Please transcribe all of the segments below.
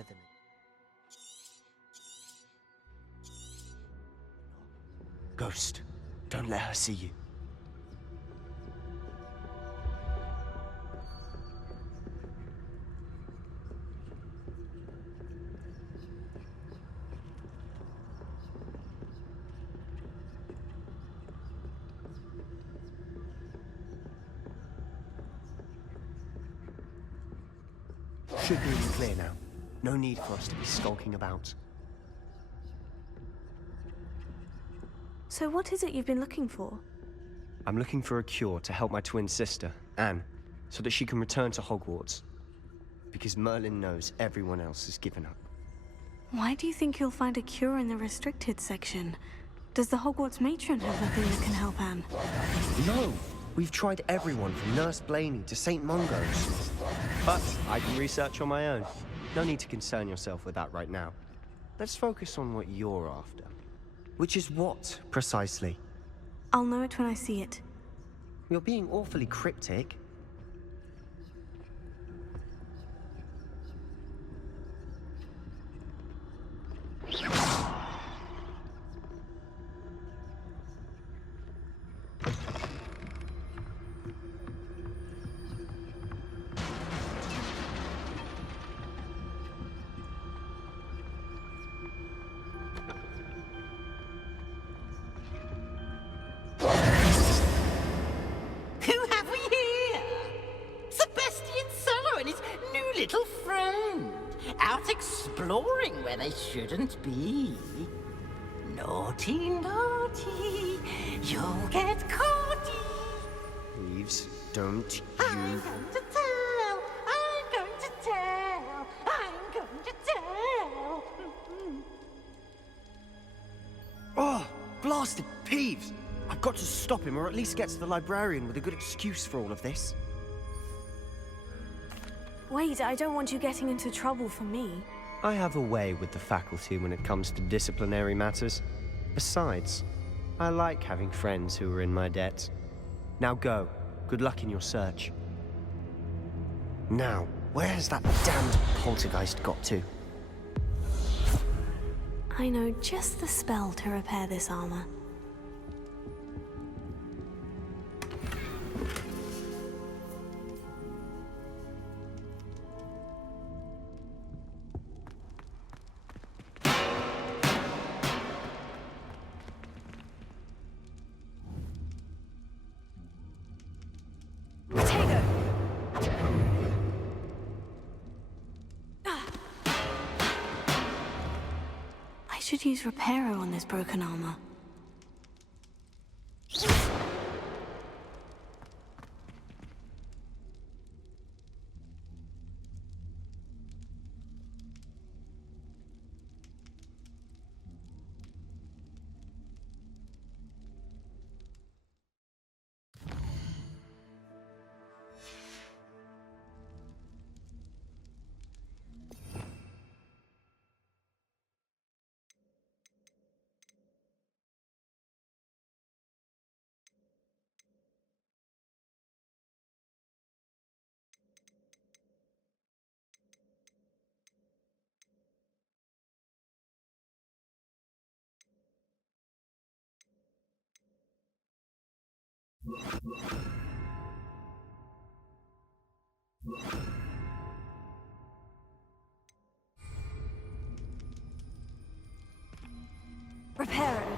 weaker than... Ghost, don't let her see you. Should be in the clear now. No need for us to be skulking about. So what is it you've been looking for? I'm looking for a cure to help my twin sister, Anne, so that she can return to Hogwarts. Because Merlin knows everyone else has given up. Why do you think you'll find a cure in the restricted section? Does the Hogwarts matron have nothing that can help Anne? No! We've tried everyone from Nurse Blaney to St. Mungo's. But I can research on my own. No need to concern yourself with that right now. Let's focus on what you're after. Which is what, precisely? I'll know it when I see it. You're being awfully cryptic. Little friend, out exploring where they shouldn't be. Naughty, naughty, you'll get caughty. Reeves, don't you... I'm going to tell, I'm going to tell, I'm going to tell. Oh, blasted Peeves! I've got to stop him, or at least get to the librarian with a good excuse for all of this. Wait, I don't want you getting into trouble for me. I have a way with the faculty when it comes to disciplinary matters. Besides, I like having friends who are in my debt. Now go. Good luck in your search. Now, where has that damned poltergeist got to? I know just the spell to repair this armor. I should use Reparo on this broken armor. Reparo.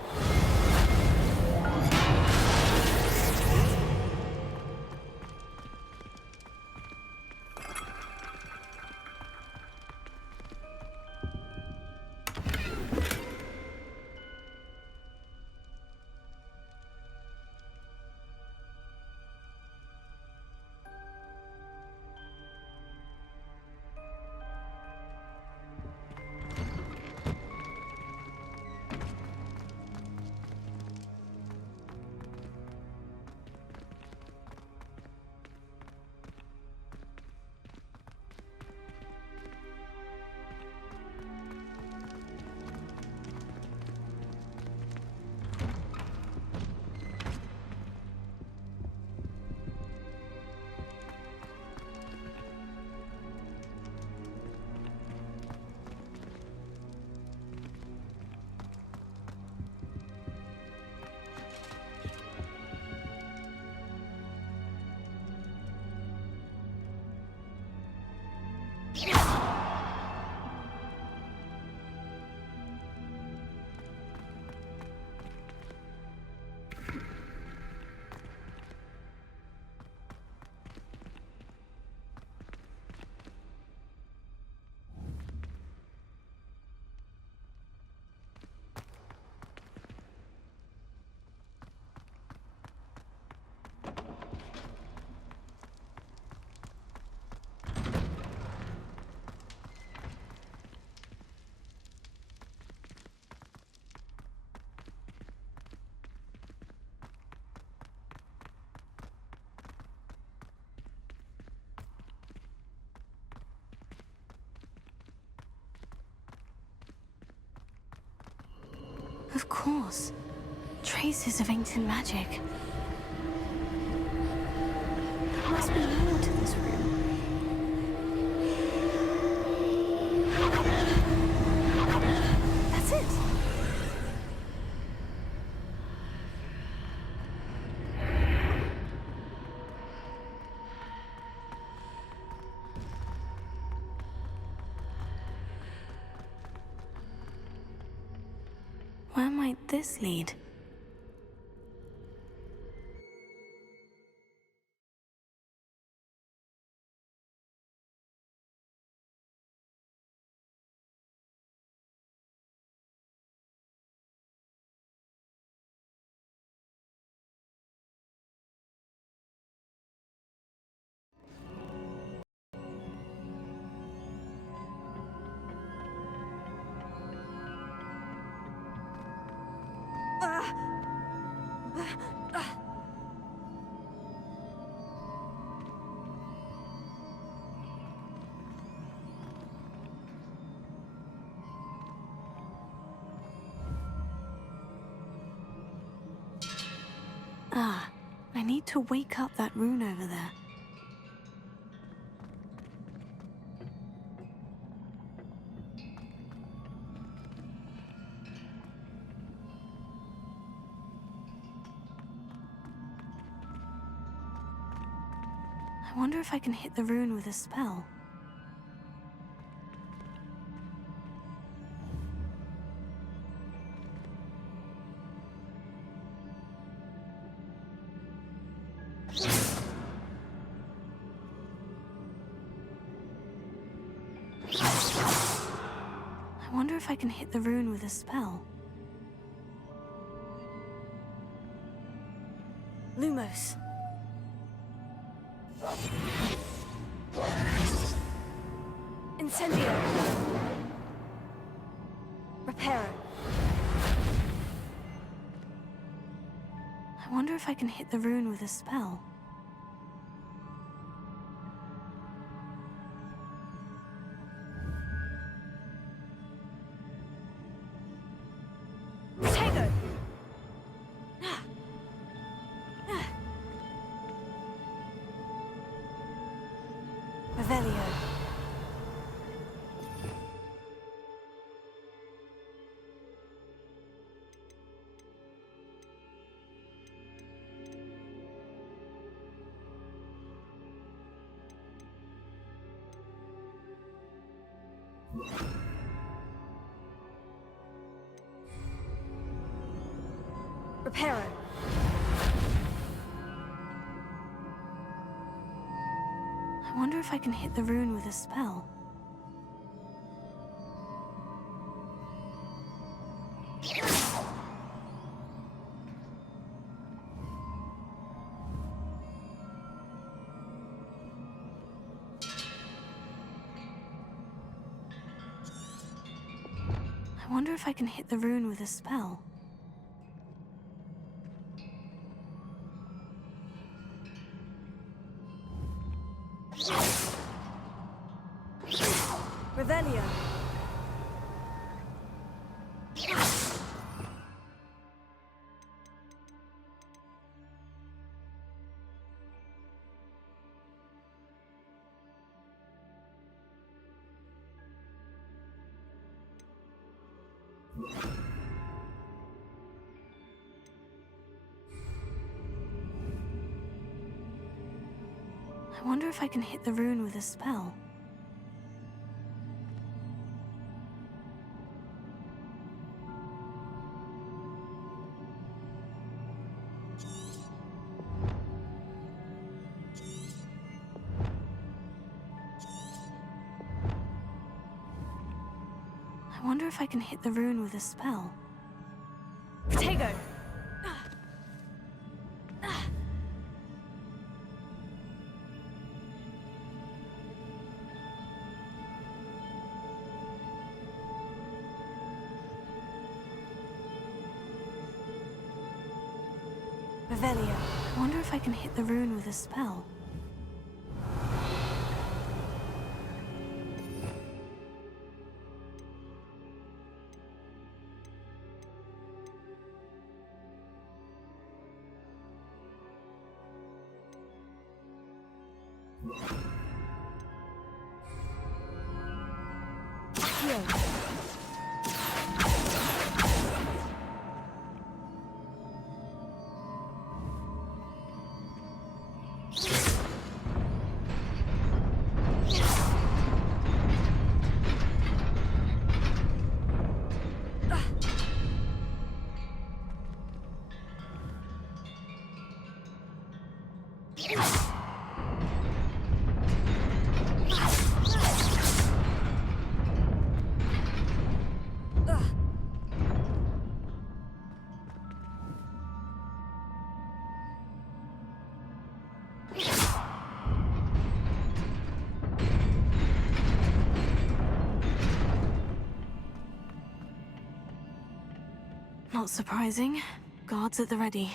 Of course. Traces of ancient magic. There must be more to this room. That's it! Where might this lead? I need to wake up that rune over there. I wonder if I can hit the rune with a spell. I wonder if I can hit the rune with a spell. Lumos. Incendio. Reparo. I wonder if I can hit the rune with a spell. Revelio. Reparo. I wonder if I can hit the rune with a spell. I wonder if I can hit the rune with a spell. Revelio. I wonder if I can hit the rune with a spell. I wonder if I can hit the rune with a spell. Tego! Revelio. I wonder if I can hit the rune with a spell. go. Not surprising. Guards at the ready.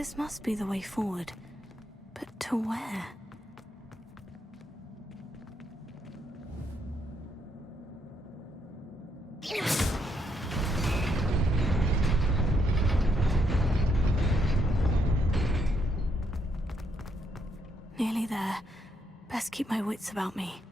This must be the way forward. But to where? Nearly there. Best keep my wits about me.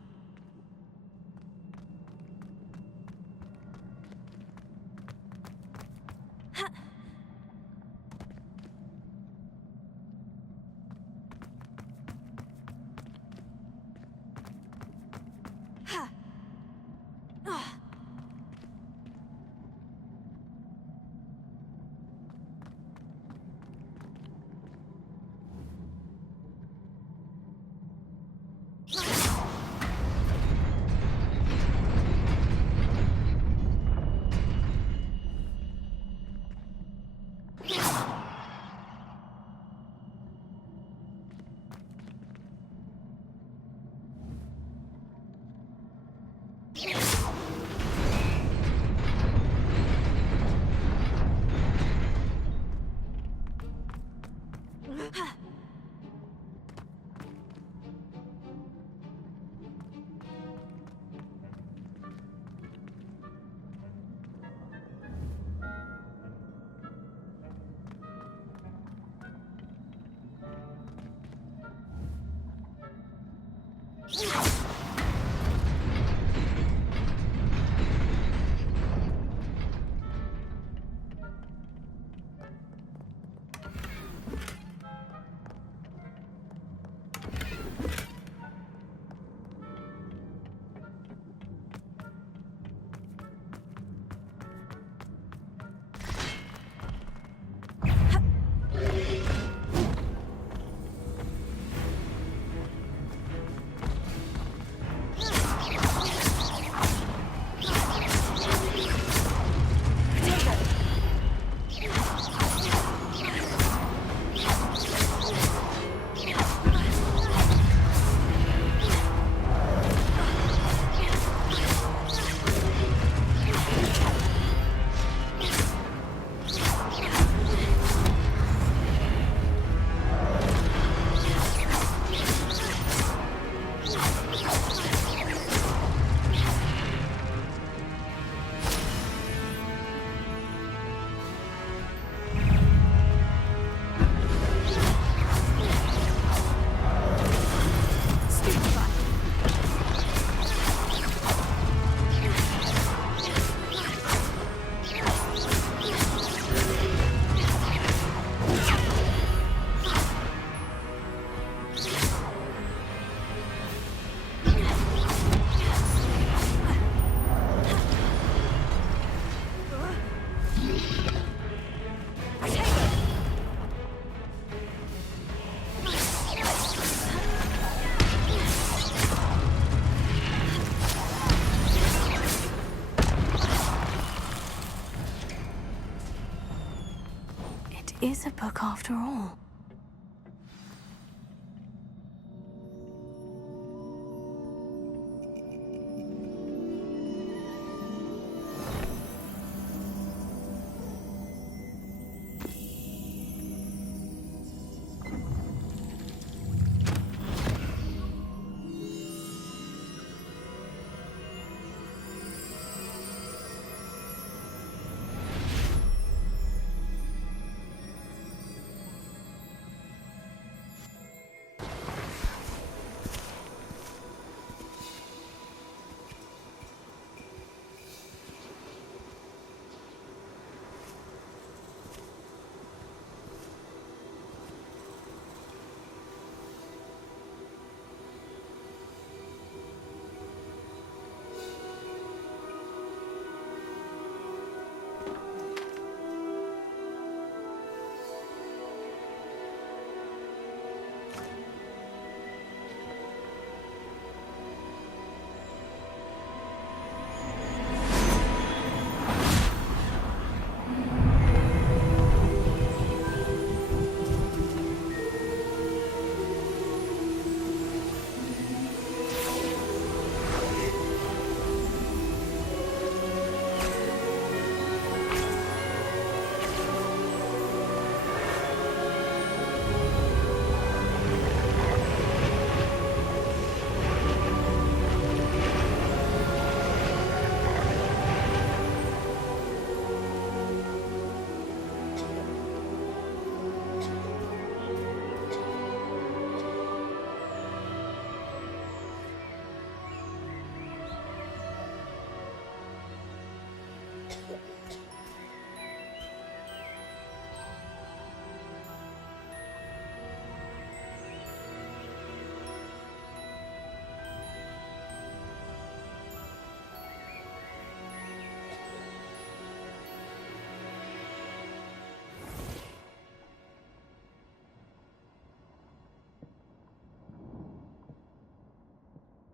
is a book after all.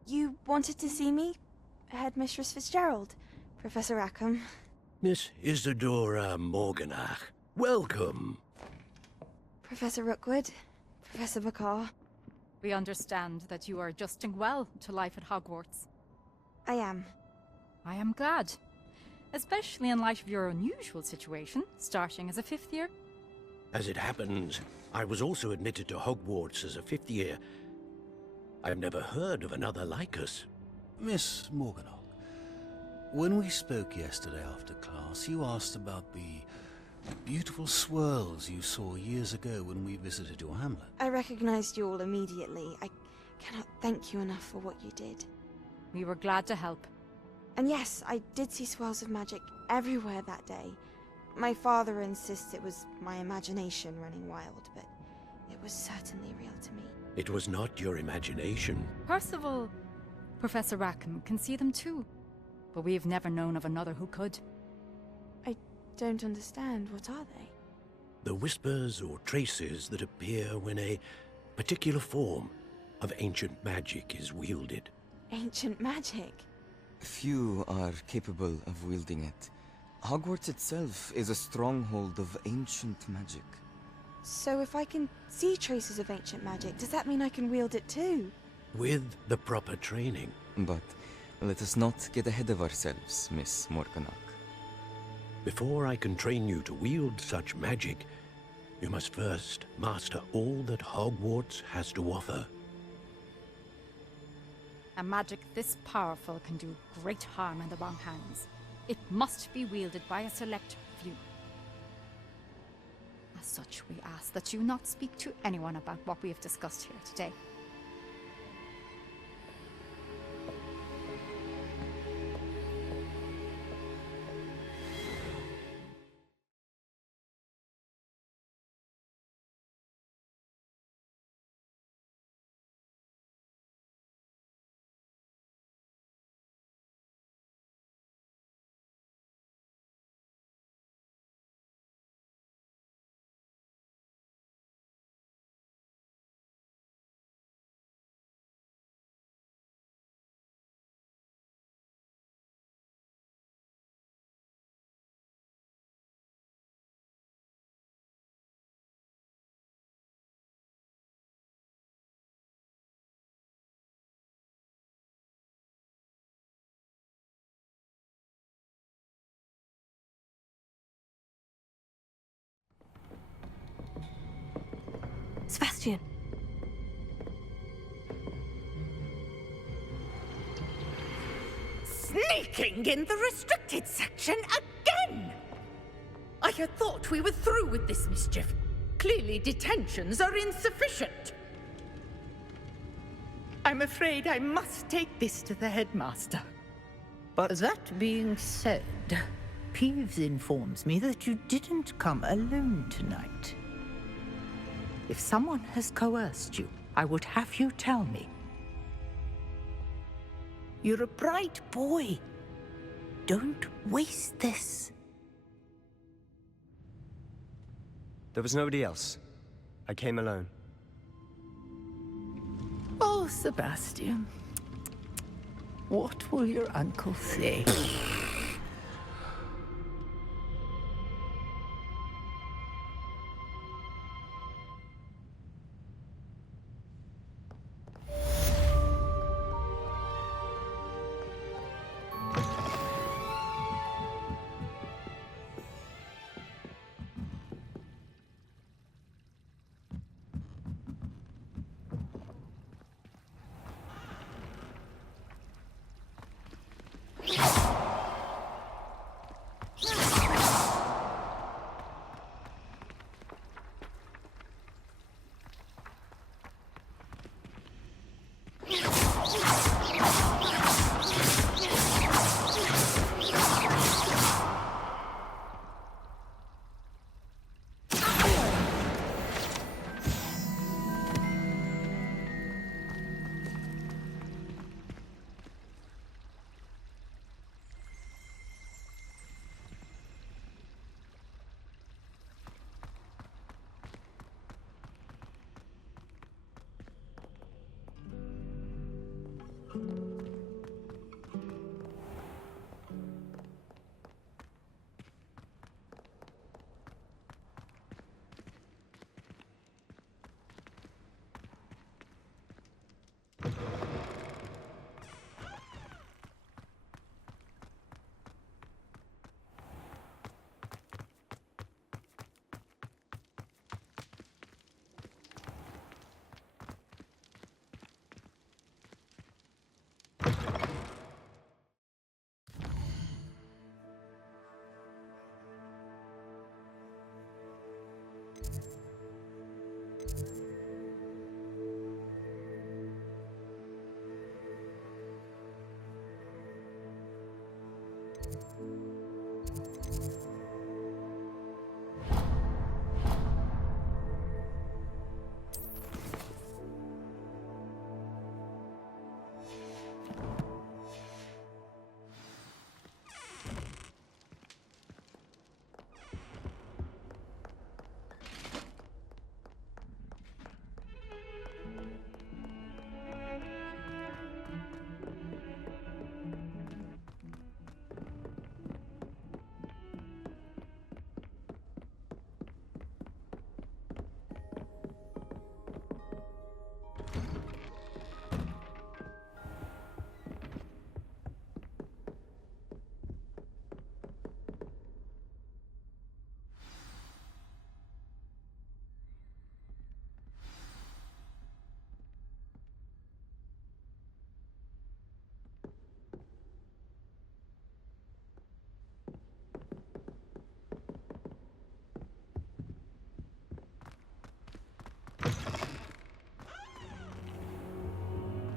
You wanted to see me? Headmistress Fitzgerald, Professor Rackham. Miss Isadora Morganach, welcome. Professor Rookwood, Professor McCaw. We understand that you are adjusting well to life at Hogwarts. I am. I am glad. Especially in light of your unusual situation, starting as a fifth year. As it happens, I was also admitted to Hogwarts as a fifth year. I've never heard of another like us. Miss Morganach, when we spoke yesterday after class, you asked about the beautiful swirls you saw years ago when we visited your hamlet. I recognized you all immediately. I cannot thank you enough for what you did. We were glad to help. And yes, I did see swirls of magic everywhere that day. My father insists it was my imagination running wild, but it was certainly real to me. It was not your imagination. Percival, Professor Rackham can see them too. But we have never known of another who could. I don't understand. What are they? The whispers or traces that appear when a particular form of ancient magic is wielded. Ancient magic? Few are capable of wielding it. Hogwarts itself is a stronghold of ancient magic. So if I can see traces of ancient magic, does that mean I can wield it too? With the proper training. But let us not get ahead of ourselves, Miss Morganach. Before I can train you to wield such magic, you must first master all that Hogwarts has to offer. A magic this powerful can do great harm in the wrong hands. It must be wielded by a select few. As such, we ask that you not speak to anyone about what we have discussed here today. Sneaking in the restricted section again! I had thought we were through with this mischief. Clearly detentions are insufficient. I'm afraid I must take this to the headmaster. But That being said, Peeves informs me that you didn't come alone tonight. If someone has coerced you, I would have you tell me. You're a bright boy. Don't waste this. there was nobody else. I came alone. Oh, Sebastian. What will your uncle say?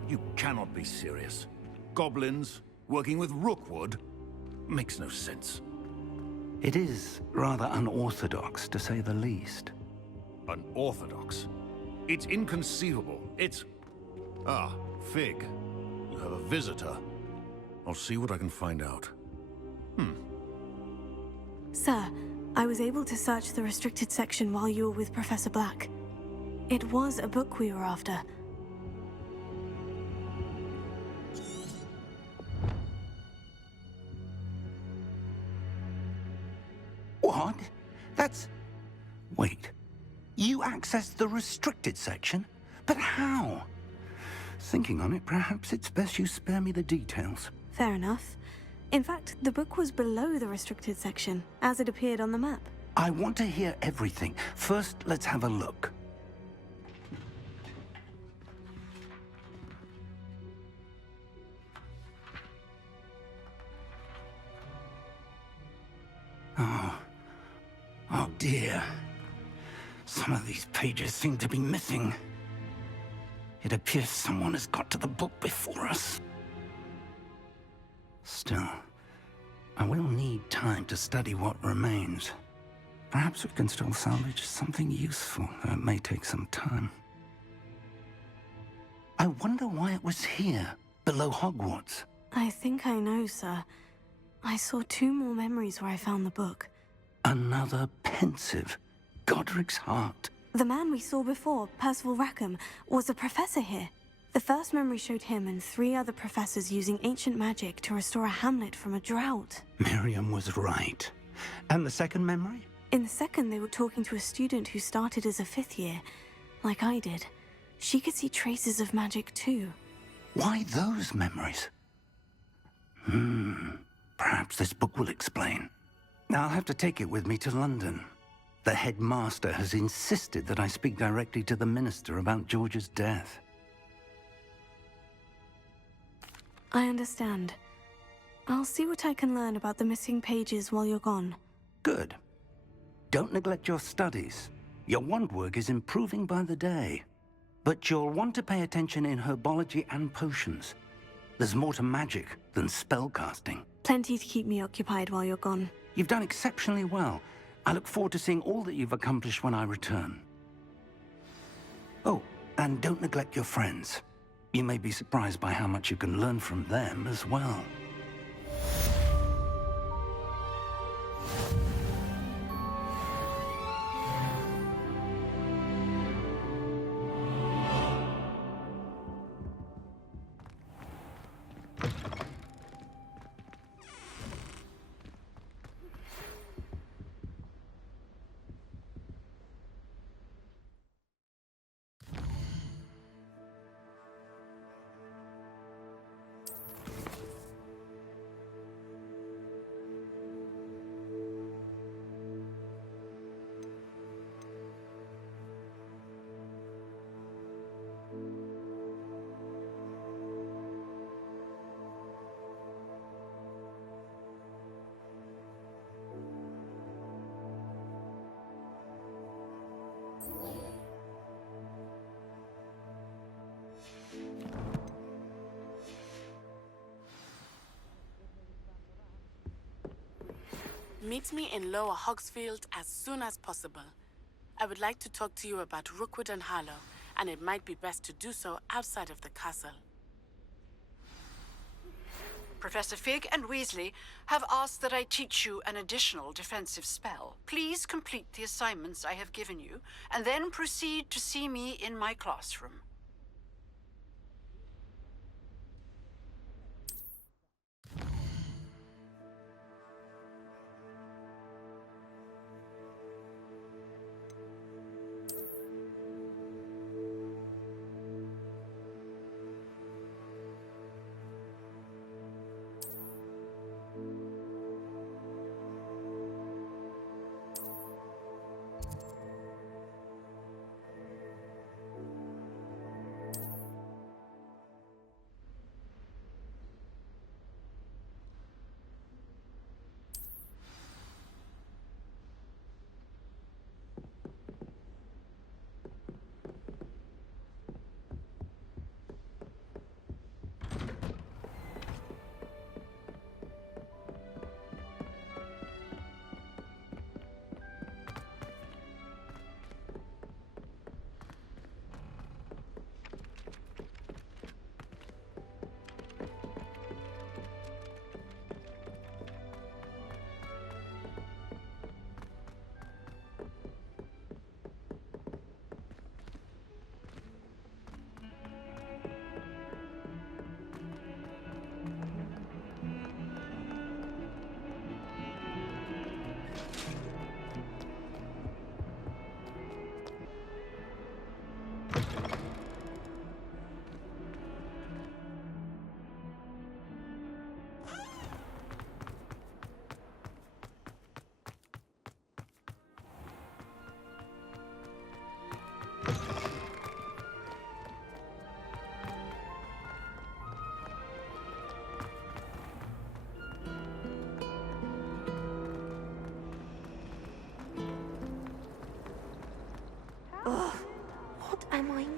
You cannot be serious. Goblins working with Rookwood? Makes no sense. It is rather unorthodox, to say the least. Unorthodox? It's inconceivable. It's... Ah, Fig. You have a visitor. I'll see what I can find out. Sir, I was able to search the restricted section while you were with Professor Black. It was a book we were after. What? That's... Wait. You accessed the restricted section? But how? Thinking on it, perhaps it's best you spare me the details. Fair enough. In fact, the book was below the restricted section, as it appeared on the map. I want to hear everything. First, let's have a look. dear. Some of these pages seem to be missing. It appears someone has got to the book before us. Still, I will need time to study what remains. Perhaps we can still salvage something useful, though it may take some time. I wonder why it was here, below Hogwarts. I think I know, sir. I saw 2 more memories where I found the book. Another pensive. Godric's heart. The man we saw before, Percival Rackham, was a professor here. The first memory showed him and 3 other professors using ancient magic to restore a hamlet from a drought. Miriam was right. And the second memory? In the second, they were talking to a student who started as a 5th year, like I did. She could see traces of magic too. Why those memories? Perhaps this book will explain. I'll have to take it with me to London. The headmaster has insisted that I speak directly to the minister about George's death. I understand. I'll see what I can learn about the missing pages while you're gone. Good. Don't neglect your studies. Your wand work is improving by the day. But you'll want to pay attention in herbology and potions. There's more to magic than spellcasting. Plenty to keep me occupied while you're gone. You've done exceptionally well. I look forward to seeing all that you've accomplished when I return. Oh, and don't neglect your friends. You may be surprised by how much you can learn from them as well. Meet me in Lower Hogsfield as soon as possible. I would like to talk to you about Rookwood and Harlow, and it might be best to do so outside of the castle. Professor Fig and Weasley have asked that I teach you an additional defensive spell. Please complete the assignments I have given you, and then proceed to see me in my classroom.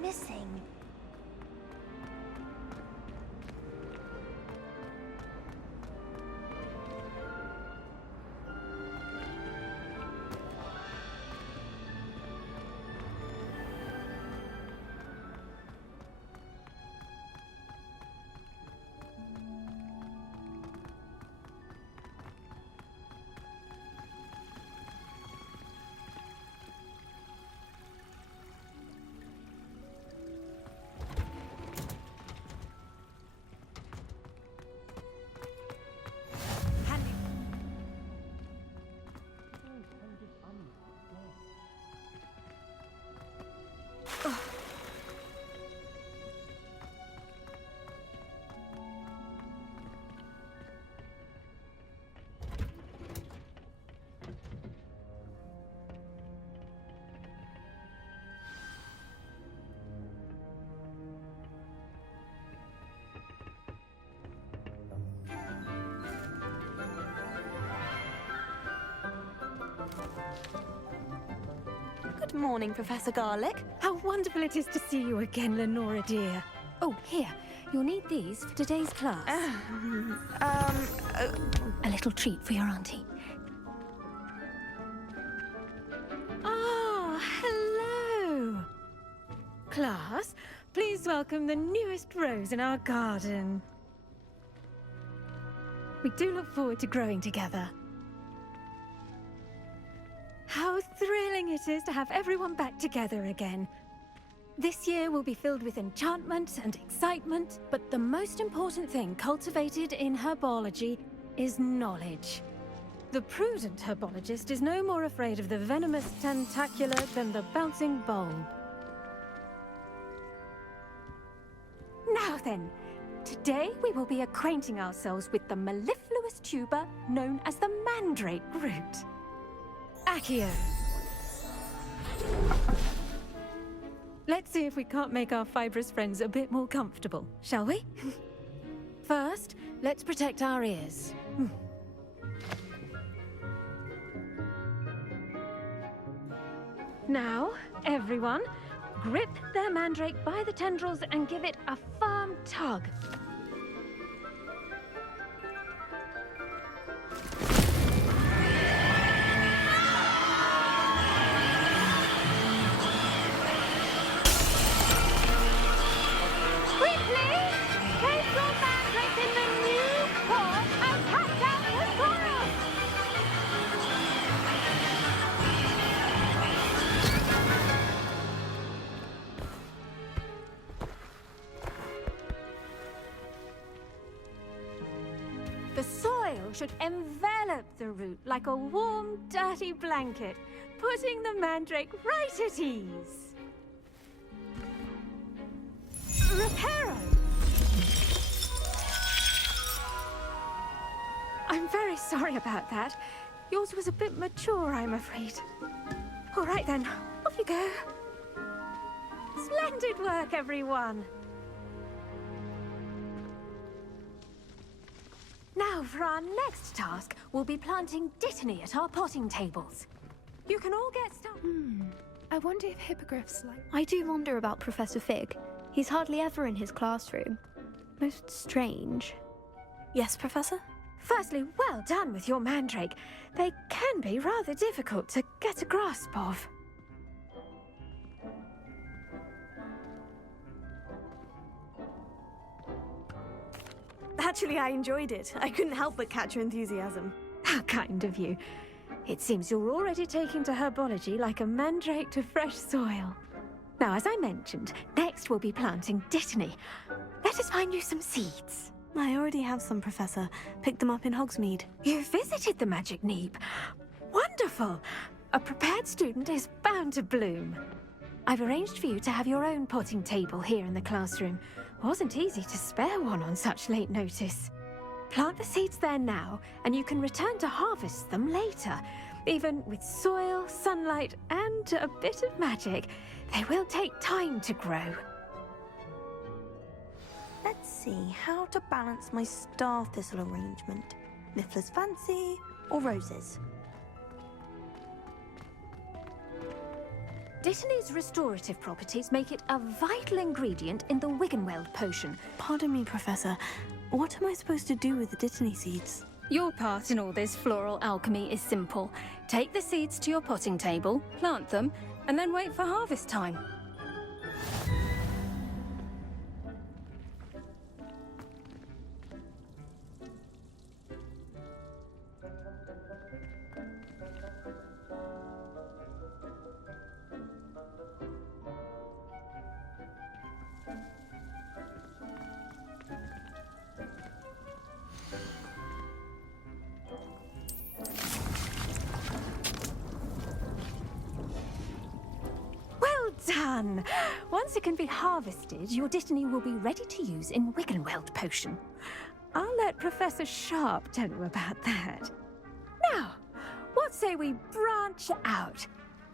missing? Good morning, Professor Garlick. How wonderful it is to see you again, Lenora dear. Oh, here. You'll need these for today's class. A little treat for your auntie. Ah, hello. Class, please welcome the newest rose in our garden. We do look forward to growing together. How thrilling it is to have everyone back together again. This year will be filled with enchantment and excitement, but the most important thing cultivated in herbology is knowledge. The prudent herbologist is no more afraid of the venomous tentacular than the bouncing bulb. Now then, today we will be acquainting ourselves with the mellifluous tuber known as the mandrake root. Accio. Let's see if we can't make our fibrous friends a bit more comfortable, shall we? First, let's protect our ears. Now, everyone, grip their mandrake by the tendrils and give it a firm tug. The soil should envelop the root like a warm, dirty blanket, putting the mandrake right at ease. Reparo! I'm very sorry about that. Yours was a bit mature, I'm afraid. All right then, off you go. Splendid work, everyone! Now, for our next task, we'll be planting dittany at our potting tables. You can all get started. I wonder if hippogriffs like... I do wonder about Professor Fig. He's hardly ever in his classroom. Most strange. Yes, Professor? Firstly, well done with your mandrake. They can be rather difficult to get a grasp of. Actually, I enjoyed it. I couldn't help but catch your enthusiasm. How kind of you. It seems you're already taking to herbology like a mandrake to fresh soil. Now, as I mentioned, next we'll be planting dittany. Let us find you some seeds. I already have some, Professor. Picked them up in Hogsmeade. You visited the Magic Neep. Wonderful! A prepared student is bound to bloom. I've arranged for you to have your own potting table here in the classroom. Wasn't easy to spare one on such late notice. Plant the seeds there now, and you can return to harvest them later. Even with soil, sunlight, and a bit of magic, they will take time to grow. Let's see how to balance my star thistle arrangement. Niffler's Fancy or roses? Dittany's restorative properties make it a vital ingredient in the Wiggenweld potion. Pardon me, Professor. What am I supposed to do with the Dittany seeds? Your part in all this floral alchemy is simple. Take the seeds to your potting table, plant them, and then wait for harvest time. Done! Once it can be harvested, your Dittany will be ready to use in Wiggenweld potion. I'll let Professor Sharp tell you about that. Now, what say we branch out?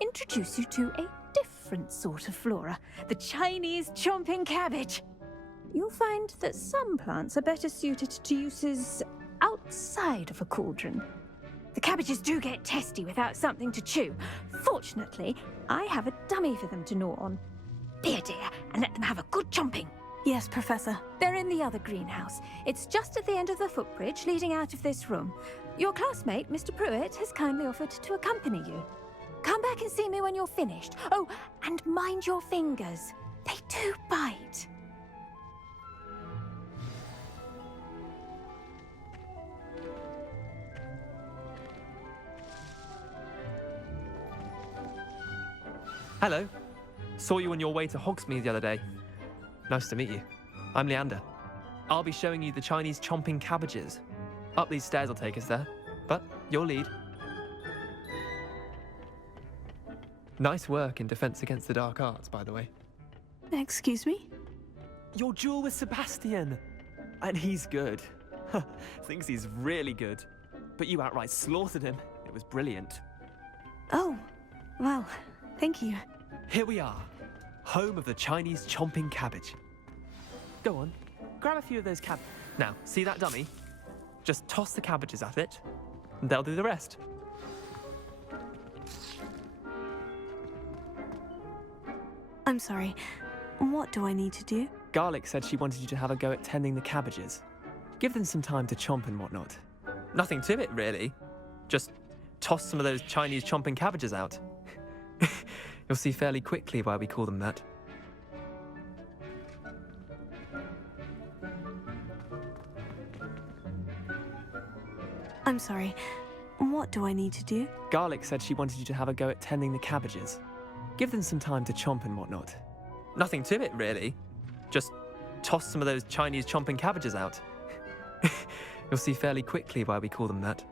Introduce you to a different sort of flora, the Chinese chomping cabbage. You'll find that some plants are better suited to uses outside of a cauldron. The cabbages do get testy without something to chew. Fortunately, I have a dummy for them to gnaw on. Be a dear and let them have a good chomping. Yes, Professor. They're in the other greenhouse. It's just at the end of the footbridge leading out of this room. Your classmate, Mr. Pruitt, has kindly offered to accompany you. Come back and see me when you're finished. Oh, and mind your fingers. They do bite. Hello. Saw you on your way to Hogsmeade the other day. Nice to meet you. I'm Leander. I'll be showing you the Chinese chomping cabbages. Up these stairs will take us there, but you'll lead. Nice work in Defense Against the Dark Arts, by the way. Excuse me? Your duel with Sebastian! And he's good. Thinks he's really good. But you outright slaughtered him. It was brilliant. Oh, well, thank you. Here we are, home of the Chinese chomping cabbage. Go on, grab a few of those Now, see that dummy? Just toss the cabbages at it, and they'll do the rest. I'm sorry. What do I need to do? Garlic said she wanted you to have a go at tending the cabbages. Give them some time to chomp and whatnot. Nothing to it, really. Just toss some of those Chinese chomping cabbages out. You'll see fairly quickly why we call them that. I'm sorry. What do I need to do? Garlic said she wanted you to have a go at tending the cabbages. Give them some time to chomp and whatnot. Nothing to it, really. Just toss some of those Chinese chomping cabbages out. You'll see fairly quickly why we call them that.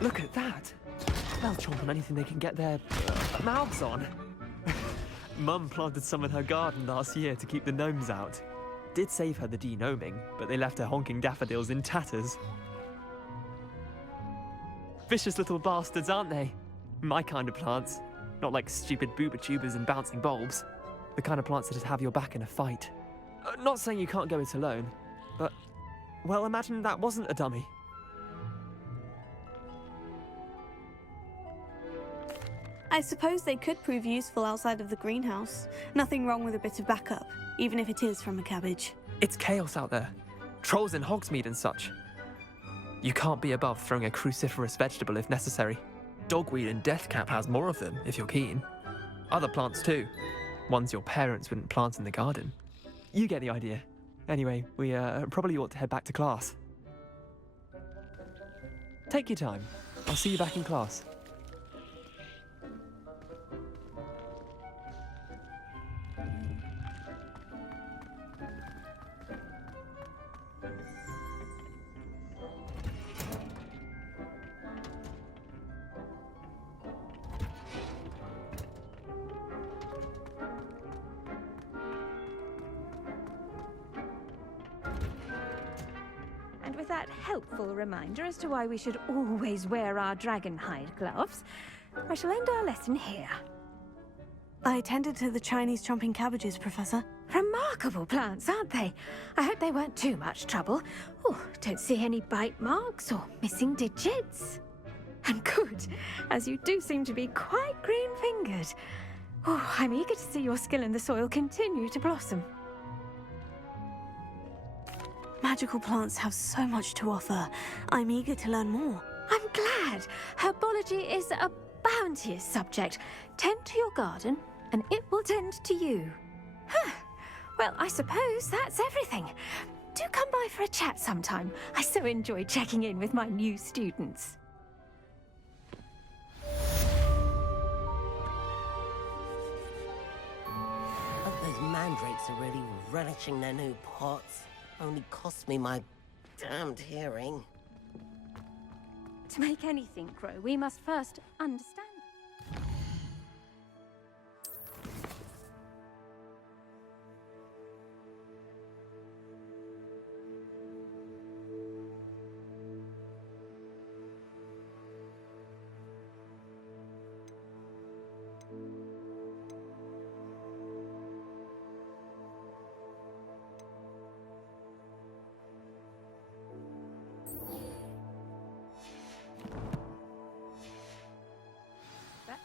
Look at that! They'll chomp on anything they can get their mouths on. Mum planted some in her garden last year to keep the gnomes out. Did save her the de-gnoming, but they left her honking daffodils in tatters. Vicious little bastards, aren't they? My kind of plants. Not like stupid booba tubers and bouncing bulbs. The kind of plants that'd have your back in a fight. Not saying you can't go it alone, but, well, imagine that wasn't a dummy. I suppose they could prove useful outside of the greenhouse. Nothing wrong with a bit of backup, even if it is from a cabbage. It's chaos out there. Trolls in Hogsmeade and such. You can't be above throwing a cruciferous vegetable if necessary. Dogweed and deathcap has more of them, if you're keen. Other plants too. Ones your parents wouldn't plant in the garden. You get the idea. Anyway, we probably ought to head back to class. Take your time. I'll see you back in class. And with that helpful reminder as to why we should always wear our dragon hide gloves, I shall end our lesson here. I attended to the Chinese chomping cabbages, Professor. Remarkable plants, aren't they? I hope they weren't too much trouble. Oh, don't see any bite marks or missing digits. And good, as you do seem to be quite green-fingered. Oh, I'm eager to see your skill in the soil continue to blossom. Magical plants have so much to offer. I'm eager to learn more. I'm glad. Herbology is a bounteous subject. Tend to your garden, and it will tend to you. Huh. Well, I suppose that's everything. Do come by for a chat sometime. I so enjoy checking in with my new students. Hope those mandrakes are really relishing their new pots. Only cost me my damned hearing. To make anything grow, we must first understand.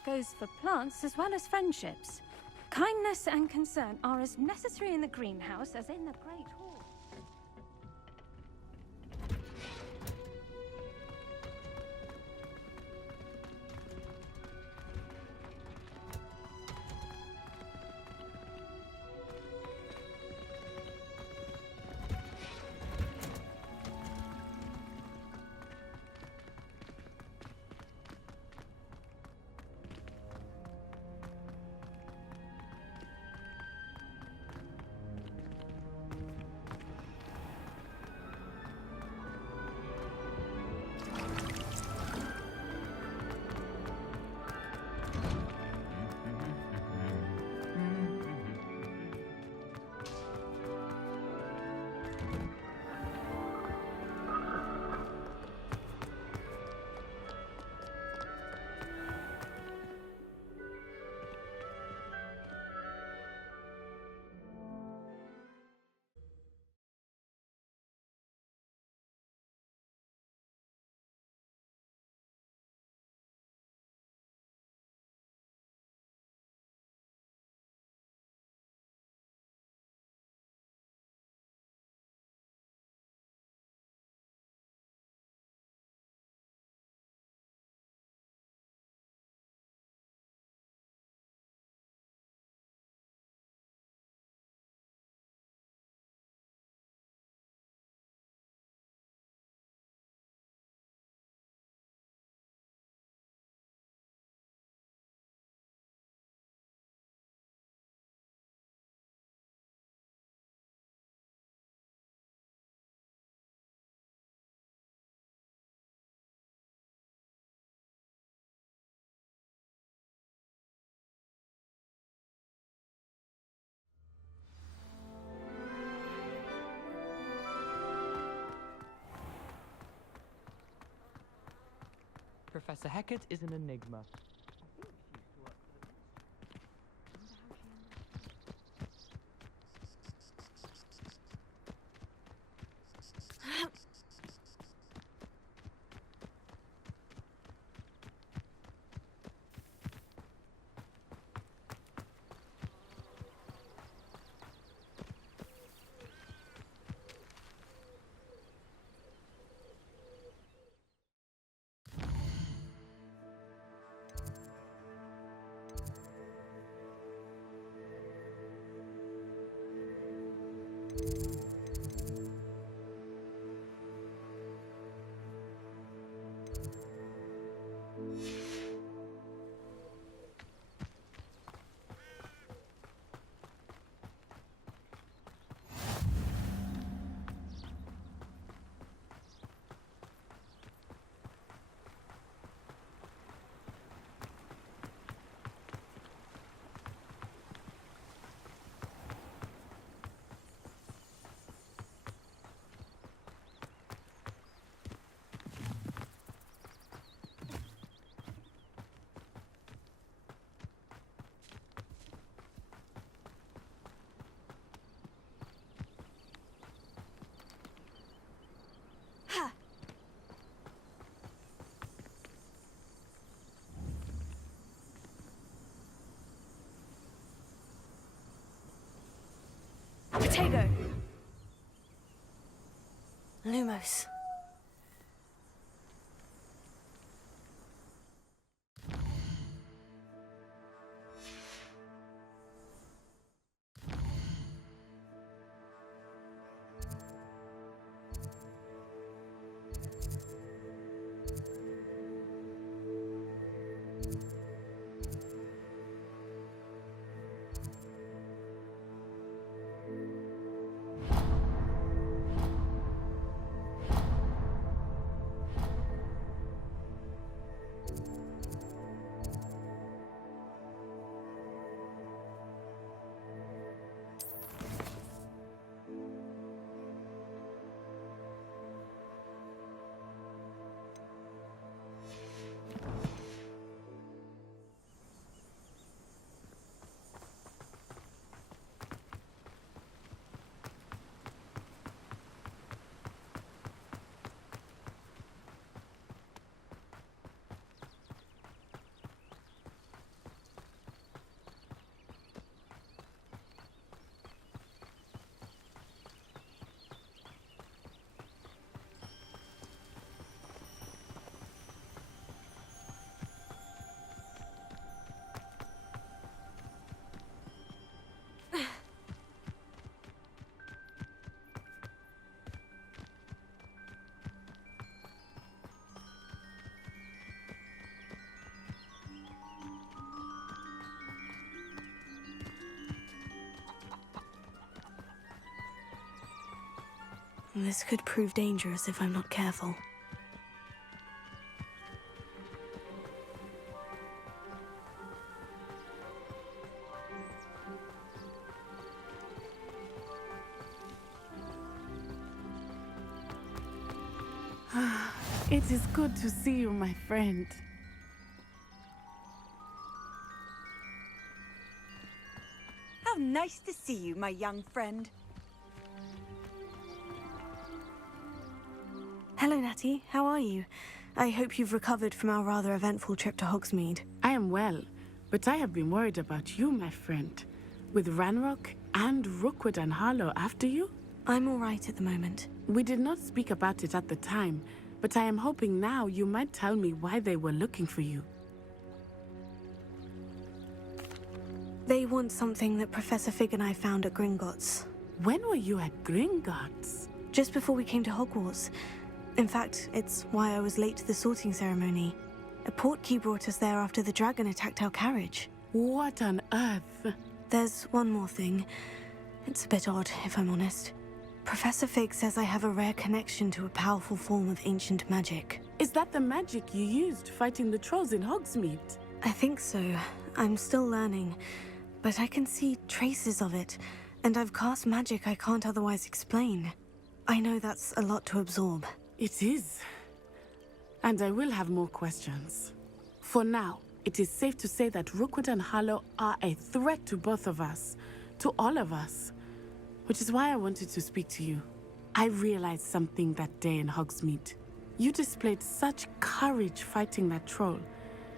Goes for plants as well as friendships. Kindness and concern are as necessary in the greenhouse as in the Great Hall. Professor Hecat is an enigma. Potato! Lumos. This could prove dangerous if I'm not careful. It is good to see you, my friend. How nice to see you, my young friend. Hello, Natty. How are you? I hope you've recovered from our rather eventful trip to Hogsmeade. I am well, but I have been worried about you, my friend. With Ranrock and Rookwood and Harlow after you? I'm all right at the moment. We did not speak about it at the time, but I am hoping now you might tell me why they were looking for you. They want something that Professor Fig and I found at Gringotts. When were you at Gringotts? Just before we came to Hogwarts. In fact, it's why I was late to the sorting ceremony. A portkey brought us there after the dragon attacked our carriage. What on earth? There's one more thing. It's a bit odd, if I'm honest. Professor Fig says I have a rare connection to a powerful form of ancient magic. Is that the magic you used fighting the trolls in Hogsmeade? I think so. I'm still learning, but I can see traces of it, and I've cast magic I can't otherwise explain. I know that's a lot to absorb. It is. And I will have more questions. For now, it is safe to say that Rookwood and Harlow are a threat to both of us, to all of us. Which is why I wanted to speak to you. I realized something that day in Hogsmeade. You displayed such courage fighting that troll,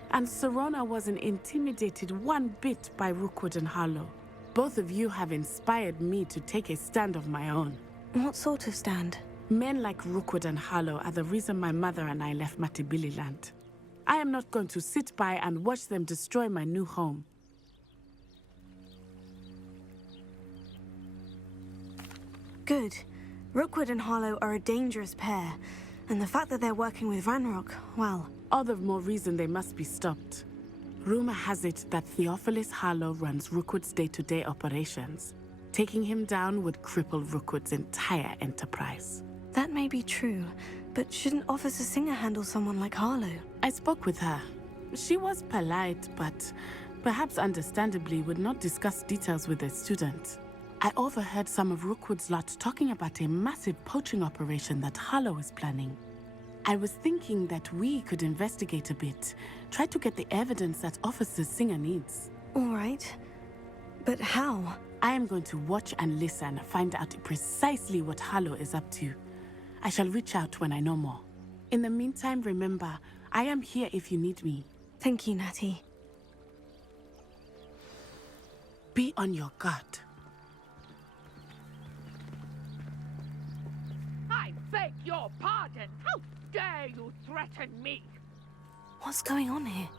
and Serona wasn't intimidated one bit by Rookwood and Harlow. Both of you have inspired me to take a stand of my own. What sort of stand? Men like Rookwood and Harlow are the reason my mother and I left Matabeleland. I am not going to sit by and watch them destroy my new home. Good. Rookwood and Harlow are a dangerous pair, and the fact that they're working with Ranrock, well... All the more reason they must be stopped. Rumor has it that Theophilus Harlow runs Rookwood's day-to-day operations. Taking him down would cripple Rookwood's entire enterprise. That may be true, but shouldn't Officer Singer handle someone like Harlow? I spoke with her. She was polite, but perhaps understandably would not discuss details with a student. I overheard some of Rookwood's lot talking about a massive poaching operation that Harlow is planning. I was thinking that we could investigate a bit, try to get the evidence that Officer Singer needs. All right. But how? I am going to watch and listen, find out precisely what Harlow is up to. I shall reach out when I know more. In the meantime, remember, I am here if you need me. Thank you, Natty. Be on your guard. I beg your pardon. How dare you threaten me? What's going on here?